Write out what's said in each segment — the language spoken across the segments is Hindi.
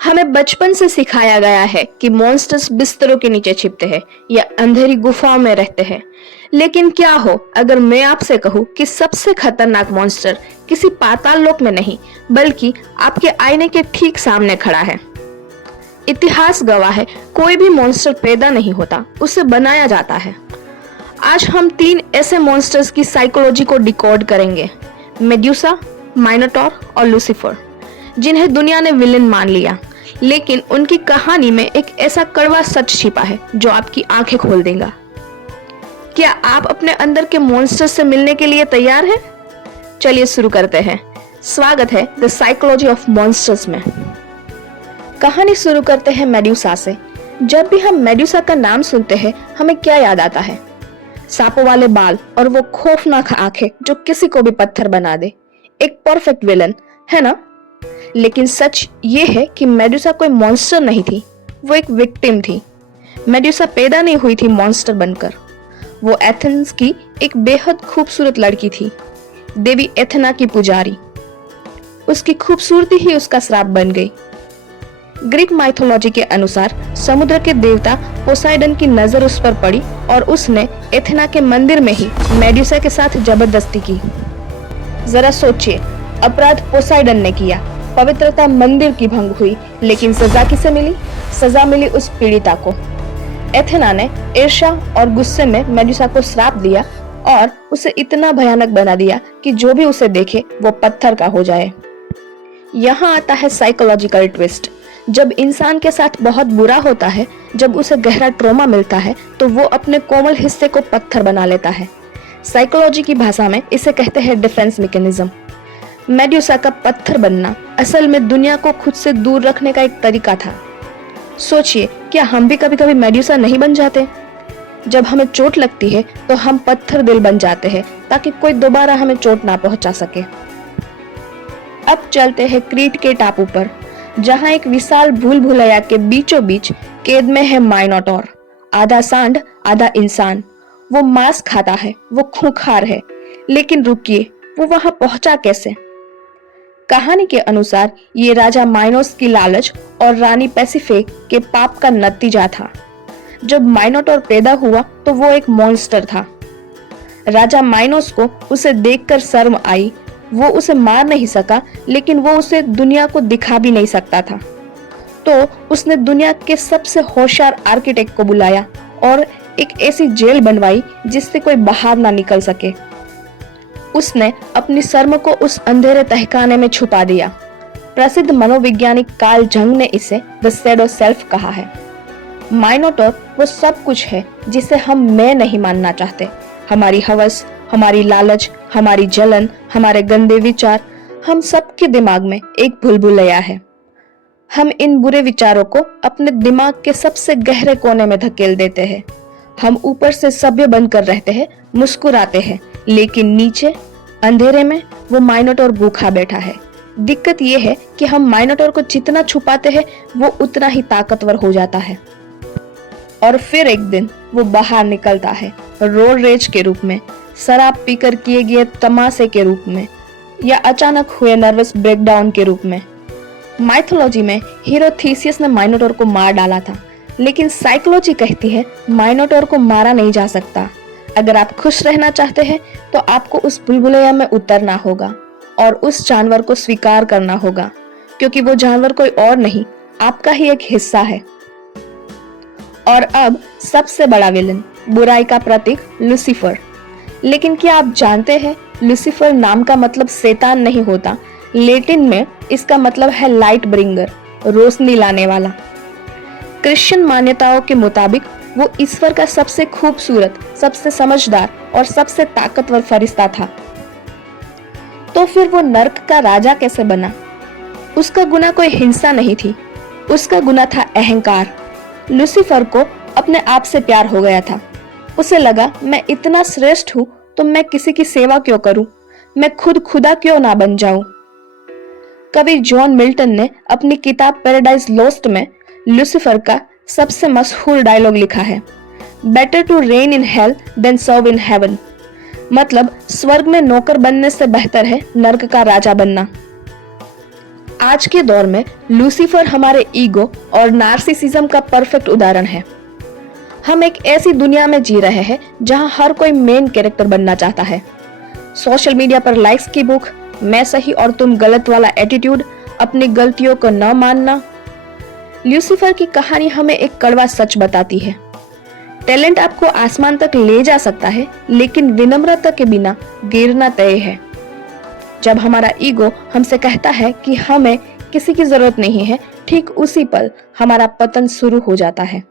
हमें बचपन से सिखाया गया है कि मॉन्स्टर्स बिस्तरों के नीचे छिपते हैं या अंधेरी गुफाओं में रहते हैं। लेकिन क्या हो अगर मैं आपसे कहूं कि सबसे खतरनाक मॉन्स्टर किसी पाताल लोक में नहीं बल्कि आपके आईने के ठीक सामने खड़ा है। इतिहास गवाह है, कोई भी मॉन्स्टर पैदा नहीं होता, उसे बनाया जाता है। आज हम 3 ऐसे मॉन्स्टर्स की साइकोलॉजी को डिकोड करेंगे, मेड्यूसा, माइनोटॉर और लूसीफर, जिन्हें दुनिया ने विलेन मान लिया, लेकिन उनकी कहानी में एक ऐसा कड़वा सच छिपा है जो आपकी आंखें खोल देगा। क्या आप अपने अंदर के मॉन्स्टर से मिलने के लिए तैयार हैं? चलिए शुरू करते हैं। स्वागत है द साइकोलॉजी ऑफ मॉन्स्टर्स में। कहानी शुरू करते हैं मेड्यूसा से। जब भी हम मेड्यूसा का नाम सुनते हैं, हमें क्या याद आता है? सांपों वाले बाल और वो खौफनाक आंखें जो किसी को भी पत्थर बना दे। एक परफेक्ट विलन, है ना? लेकिन सच ये है कि मेड्यूसा कोई मॉन्स्टर नहीं थी, वो एक विक्टिम थी। मेड्यूसा पैदा नहीं हुई थी मॉन्स्टर बनकर। वो एथेंस की एक बेहद खूबसूरत लड़की थी, देवी एथेना की पुजारी। उसकी खूबसूरती ही उसका श्राप बन गई। ग्रीक माइथोलॉजी के अनुसार समुद्र के देवता पोसाइडन की नजर उस पर पड़ी और उसने एथेना के मंदिर में ही मेड्यूसा के साथ जबरदस्ती की। जरा सोचिए, अपराध पोसाइडन ने किया, पवित्रता मंदिर की भंग हुई, लेकिन सजा किसे मिली? सजा मिली उस पीड़िता को। एथेना ने ईर्ष्या और गुस्से में मेड्यूसा को श्राप दिया और उसे इतना भयानक बना दिया कि जो भी उसे देखे वो पत्थर का हो जाए। यहाँ आता है साइकोलॉजिकल ट्विस्ट। जब इंसान के साथ बहुत बुरा होता है, जब उसे गहरा ट्रॉमा मिलता है, तो वो अपने कोमल हिस्से को पत्थर बना लेता है। साइकोलॉजी की भाषा में इसे कहते हैं डिफेंस मैकेनिज्म। मेड्यूसा का पत्थर बनना असल में दुनिया को खुद से दूर रखने का एक तरीका था। सोचिए, क्या हम भी कभी कभी मेड्यूसा नहीं बन जाते? जब हमें चोट लगती है तो हम पत्थर दिल बन जाते हैं ताकि कोई दोबारा हमें चोट ना पहुंचा सके। अब चलते हैं क्रीट के टापू पर, जहां एक विशाल भूल भुलैया के बीचों बीच कैद में है माइनोटॉर। आधा सांड आधा इंसान। वो मांस खाता है, वो खूंखार है। लेकिन रुकिए, वो वहां पहुंचा कैसे? कहानी के अनुसार ये राजा माइनोस की लालच और रानी पैसिफे के पाप का नतीजा था। जब माइनोटॉर पैदा हुआ तो वो एक मॉन्स्टर था। राजा माइनोस को उसे देखकर शर्म आई। वो उसे मार नहीं सका, लेकिन वो उसे दुनिया को दिखा भी नहीं सकता था। तो उसने दुनिया के सबसे होशियार आर्किटेक्ट को बुलाया और एक ऐसी जेल बनवाई जिससे कोई बाहर ना निकल सके। उसने अपनी शर्म को उस अंधेरे तहखाने में छुपा दिया। प्रसिद्ध मनोवैज्ञानिक कार्ल जंग ने इसे द शैडो सेल्फ कहा है। माइनोटॉर वो सब कुछ है जिसे हम मैं नहीं मानना चाहते। हमारी हवस, हमारी लालच, हमारी जलन, हमारे गंदे विचार, हम सबके दिमाग में एक भूलभुलैया है। हम इन बुरे विचारों को अपने दिमाग के सबसे गहरे कोने में धकेल देते हैं। हम ऊपर से सभ्य बनकर रहते हैं, मुस्कुराते हैं, लेकिन नीचे अंधेरे में वो माइनोटॉर भूखा बैठा है। दिक्कत ये है कि हम माइनोटॉर को जितना छुपाते हैं वो उतना ही ताकतवर हो जाता है। और फिर एक दिन वो बाहर निकलता है, रोड रेज के रूप में, शराब पीकर किए गए तमाशे के रूप में, या अचानक हुए नर्वस ब्रेकडाउन के रूप में। माइथोलॉजी में हीरो थीसियस ने माइनोटॉर को मार डाला था, लेकिन साइकोलॉजी कहती है माइनोटॉर को मारा नहीं जा सकता। अगर आप खुश रहना चाहते हैं तो आपको उस बुलबुलैया में उतरना होगा और उस जानवर को स्वीकार करना होगा, क्योंकि वो जानवर कोई और नहीं, आपका ही एक हिस्सा है। और अब सबसे बड़ा विलन, बुराई का प्रतीक लूसीफर। लेकिन क्या आप जानते हैं, लूसीफर नाम का मतलब शैतान नहीं होता। लैटिन में इसका मतलब है लाइट ब्रिंगर, रोशनी लाने वाला। क्रिश्चियन मान्यताओं के मुताबिक वो ईश्वर का सबसे खूबसूरत, सबसे समझदार और सबसे ताकतवर फरिश्ता था। तो फिर वो नर्क का राजा कैसे बना? उसका गुनाह कोई हिंसा नहीं थी, उसका गुनाह था अहंकार। लूसीफर को अपने आप से प्यार हो गया था। उसे लगा, मैं इतना श्रेष्ठ हूँ तो मैं किसी की सेवा क्यों करूं? मैं खुद खुदा क्यों ना बन जाऊं? कवि जॉन मिल्टन ने अपनी किताब पैराडाइज लॉस्ट में लूसीफर का सबसे मशहूर डायलॉग लिखा है, better to reign in hell than serve in heaven. मतलब स्वर्ग में नौकर बनने से बेहतर है नर्क का राजा बनना। आज के दौर में लूसीफर हमारे ईगो और नार्सिसिज्म का परफेक्ट उदाहरण है। हम एक ऐसी दुनिया में जी रहे हैं जहां हर कोई मेन कैरेक्टर बनना चाहता है। सोशल मीडिया पर लाइक्स की भूख, मैं सही और तुम गलत वाला एटीट्यूड, अपनी गलतियों को न मानना। लूसीफर की कहानी हमें एक कड़वा सच बताती है। टैलेंट आपको आसमान तक ले जा सकता है, लेकिन विनम्रता के बिना गिरना तय है। जब हमारा ईगो हमसे कहता है कि हमें किसी की जरूरत नहीं है, ठीक उसी पल हमारा पतन शुरू हो जाता है।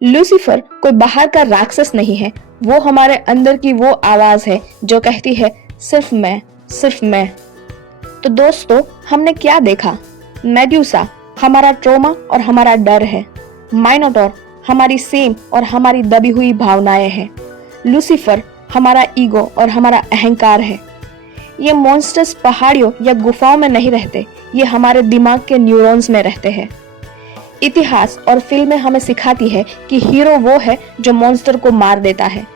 लूसीफर कोई बाहर का राक्षस नहीं है, वो हमारे अंदर की वो आवाज है जो कहती है सिर्फ मैं, सिर्फ मैं। तो दोस्तों, हमने क्या देखा? मेड्यूसा हमारा ट्रॉमा और हमारा डर है। माइनोटॉर हमारी सेम और हमारी दबी हुई भावनाएं हैं। लूसीफर हमारा ईगो और हमारा अहंकार है। ये मॉन्स्टर्स पहाड़ियों या गुफाओं में नहीं रहते, ये हमारे दिमाग के न्यूरॉन्स में रहते हैं। इतिहास और फिल्में हमें सिखाती है कि हीरो वो है जो मॉन्स्टर को मार देता है,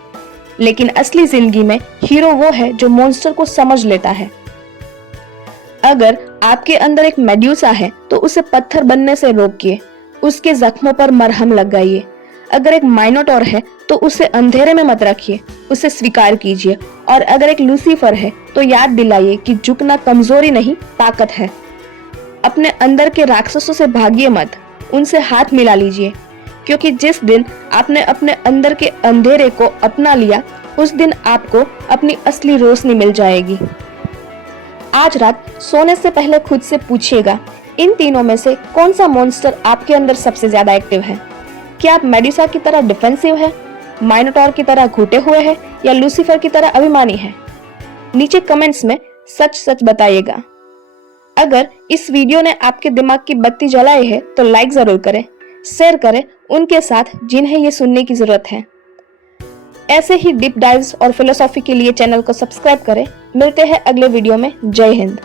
लेकिन असली जिंदगी में हीरो वो है जो मॉन्स्टर को समझ लेता है। अगर आपके अंदर एक मेड्यूसा है तो उसे पत्थर बनने से रोकिए, उसके जख्मों पर मरहम लगाइए। अगर एक माइनोटॉर है तो उसे अंधेरे में मत रखिए, उसे स्वीकार कीजिए। और अगर एक लूसीफर है तो याद दिलाइए कि झुकना कमजोरी नहीं, ताकत है। अपने अंदर के राक्षसों से भागिए मत, उनसे हाथ मिला लीजिए, क्योंकि जिस दिन आपने अपने अंदर के अंधेरे को अपना लिया, उस दिन आपको अपनी असली रोशनी मिल जाएगी। आज रात सोने से पहले खुद से पूछिएगा, इन तीनों में से कौन सा मॉन्स्टर आपके अंदर सबसे ज्यादा एक्टिव है? क्या आप मेड्यूसा की तरह डिफेंसिव है, माइनोटॉर की तरह घुटे हुए हैं, या लूसीफर की तरह अभिमानी है? नीचे कमेंट्स में सच सच बताइएगा। अगर इस वीडियो ने आपके दिमाग की बत्ती जलाई है तो लाइक जरूर करें, शेयर करें उनके साथ जिन्हें ये सुनने की जरूरत है। ऐसे ही डीप डाइव्स और फिलोसॉफी के लिए चैनल को सब्सक्राइब करें। मिलते हैं अगले वीडियो में। जय हिंद।